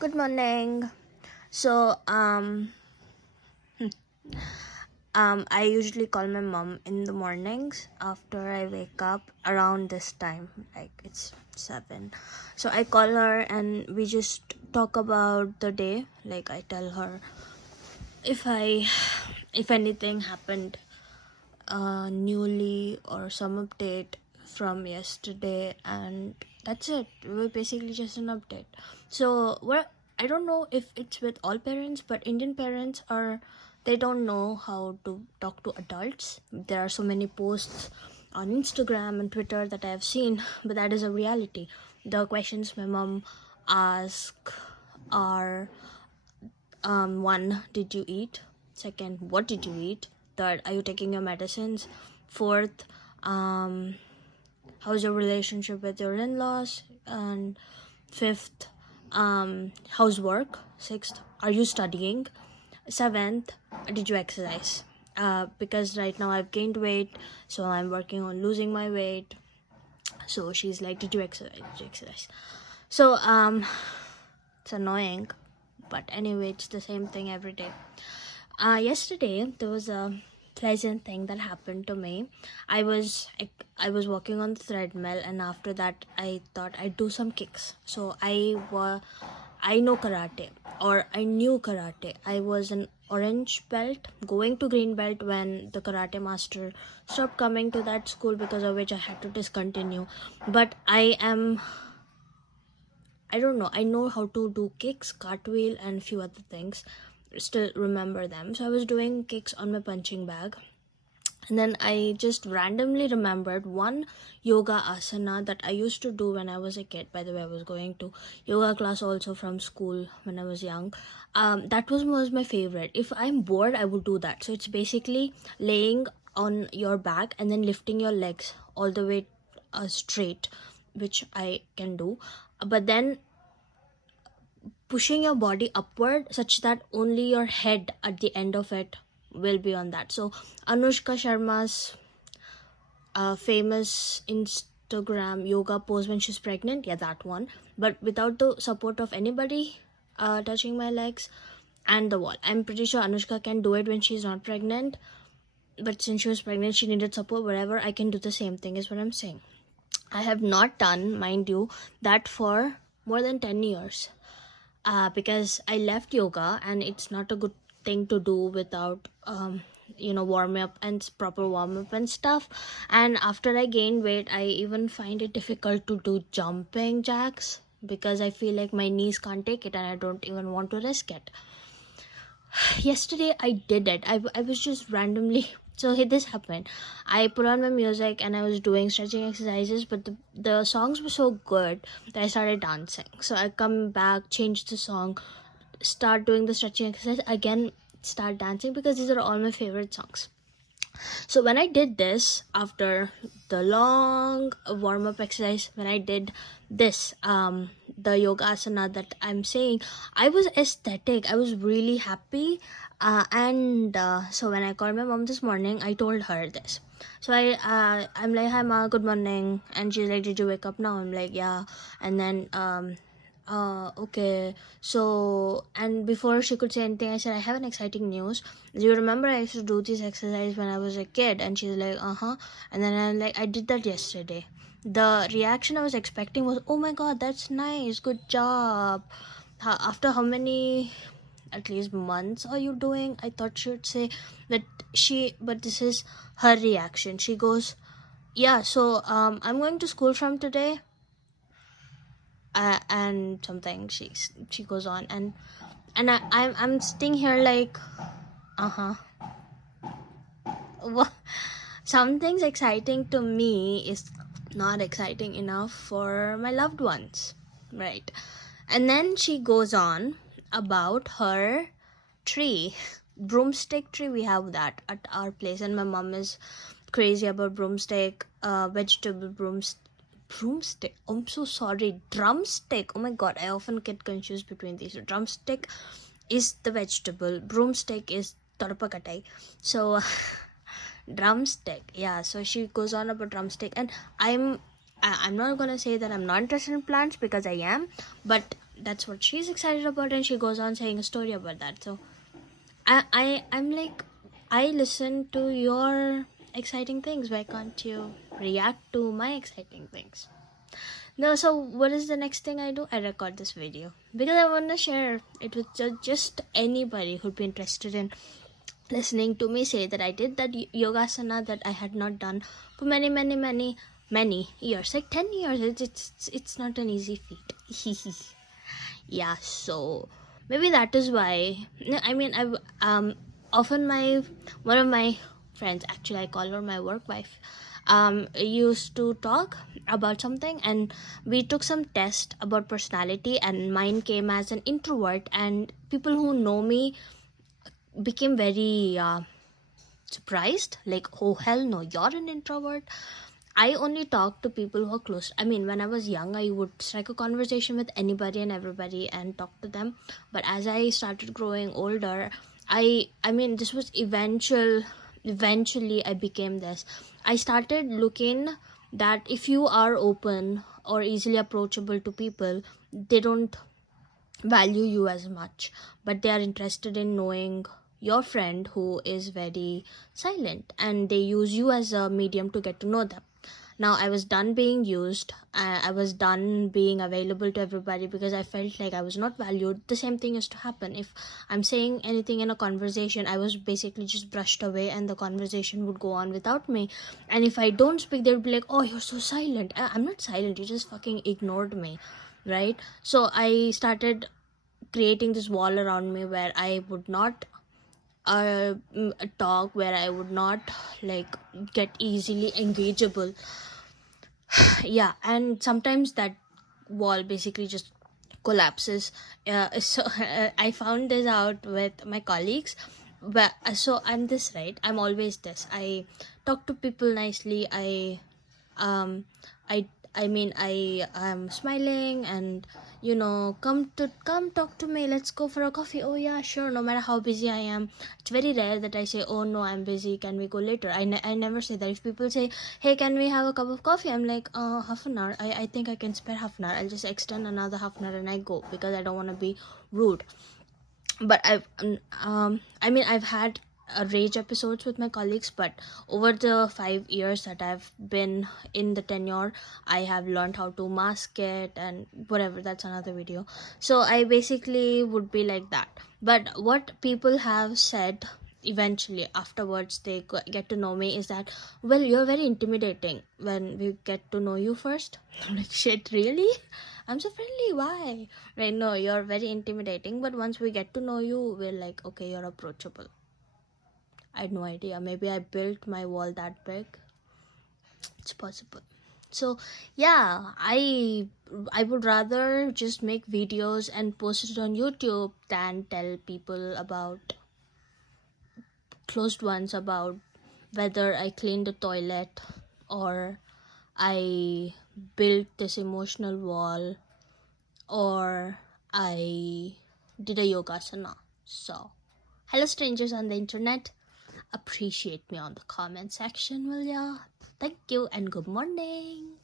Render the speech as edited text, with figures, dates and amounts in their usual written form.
Good morning. So, I usually call my mom in the mornings after I wake up around this time, like it's 7. So I call her and we just talk about the day. Like I tell her if if anything happened newly or some update from yesterday, and that's it. We're basically just an update. So I don't know if it's with all parents, but Indian parents are, they don't know how to talk to adults. There are so many posts on Instagram and Twitter that I have seen, but that is a reality. The questions my mom ask are, one, did you eat? Second, what did you eat? Third, are you taking your medicines? Fourth, how's your relationship with your in-laws? And fifth, how's work? Sixth, are you studying? Seventh, did you exercise? Because right now I've gained weight, so I'm working on losing my weight. So she's like, did you exercise? Did you exercise? So it's annoying, but anyway, it's the same thing every day. Yesterday there was a pleasant thing that happened to me. I was walking on the treadmill, and after that I thought I'd do some kicks. So I know karate, or I knew karate. I was an orange belt going to green belt when the karate master stopped coming to that school, because of which I had to discontinue. But I don't know, I know how to do kicks, cartwheel, and a few other things. Still remember them. So I was doing kicks on my punching bag, and then I just randomly remembered one yoga asana that I used to do when I was a kid. By the way, I was going to yoga class also from school when I was young. That was my favorite. If I'm bored, I would do that. So it's basically laying on your back and then lifting your legs all the way straight, which I can do. But then pushing your body upward such that only your head at the end of it will be on that. So Anushka Sharma's famous Instagram yoga pose when she's pregnant, yeah, that one, but without the support of anybody touching my legs and the wall. I'm pretty sure Anushka can do it when she's not pregnant, but since she was pregnant, she needed support. Whatever, I can do the same thing, is what I'm saying. I have not done, mind you, that for more than 10 years. Because I left yoga, and it's not a good thing to do without warm up and proper warm up and stuff. And after I gained weight, I even find it difficult to do jumping jacks because I feel like my knees can't take it, and I don't even want to risk it. Yesterday I did it. I was just randomly so this happened. I put on my music and I was doing stretching exercises, but the songs were so good that I started dancing. So I come back, change the song, start doing the stretching exercise again, start dancing, because these are all my favorite songs. So when I did this, after the long warm-up exercise, when I did this the yoga asana that I'm saying, I was ecstatic. I was really happy. And so when I called my mom this morning, I told her this. So I'm like, hi ma, good morning. And she's like, did you wake up now? I'm like, yeah. And then okay. So, and before she could say anything, I said, I have an exciting news. Do you remember I used to do this exercise when I was a kid? And she's like, uh-huh. And then I'm like, I did that yesterday. The reaction I was expecting was, oh my god, that's nice, good job. After how many, at least, months are you doing? I thought she would say that but this is her reaction. She goes, yeah, so I'm going to school from today. And something she goes on, and I'm sitting here like, uh-huh. Something's exciting to me is not exciting enough for my loved ones, right? And then she goes on about her tree, broomstick tree. We have that at our place, and my mom is crazy about broomstick, vegetable broomstick. I'm so sorry, drumstick. Oh my god, I often get confused between these. Drumstick is the vegetable, broomstick is torpakatai. So drumstick, yeah. So she goes on about drumstick, and I'm not gonna say that I'm not interested in plants, because I am, but that's what she's excited about, and she goes on saying a story about that. So I'm like, I listen to your exciting things. Why can't you react to my exciting things? No, so what is the next thing I do? I record this video because I want to share it with just anybody who'd be interested in listening to me say that I did that yogasana that I had not done for many years, like 10 years. It's not an easy feat. Yeah, so maybe that is why. I mean, I've often my one of my friends, actually I call her my work wife, used to talk about something, and we took some test about personality, and mine came as an introvert, and people who know me became very surprised, like, oh hell no, you're an introvert. I only talk to people who are close. I mean, when I was young, I would strike a conversation with anybody and everybody and talk to them. But as I started growing older, I mean, this was eventually I became this. I started looking that if you are open or easily approachable to people, they don't value you as much, but they are interested in knowing your friend who is very silent, and they use you as a medium to get to know them. Now I was done being used. I was done being available to everybody because I felt like I was not valued. The same thing used to happen if I'm saying anything in a conversation. I was basically just brushed away, and the conversation would go on without me. And if I don't speak, they would be like, oh, you're so silent. I'm not silent, you just fucking ignored me, right? So I started creating this wall around me where I would not talk, where I would not like get easily engageable. Yeah, and sometimes that wall basically just collapses. So I found this out with my colleagues. But so I'm this, right? I'm always this. I talk to people nicely. Um i I am smiling, and come talk to me, let's go for a coffee. Oh yeah, sure, no matter how busy I am. It's very rare that I say, oh no, I'm busy, can we go later? I never say that. If people say, hey, can we have a cup of coffee, I'm like, half an hour. I think I can spare half an hour. I'll just extend another half an hour and I go, because I don't want to be rude. But I've had rage episodes with my colleagues, but over the 5 years that I've been in the tenure, I have learned how to mask it and whatever. That's another video. So I basically would be like that. But what people have said eventually afterwards, they get to know me, is that, well, you're very intimidating when we get to know you first. I'm like, shit, really? I'm so friendly, why? Right? No, you're very intimidating, but once we get to know you, we're like, okay, you're approachable. I had no idea. Maybe I built my wall that big. It's possible. So yeah, I would rather just make videos and post it on YouTube than tell people about closed ones about whether I cleaned the toilet, or I built this emotional wall, or I did a yogasana. So, hello strangers on the internet. Appreciate me on the comment section, will ya? Thank you and good morning.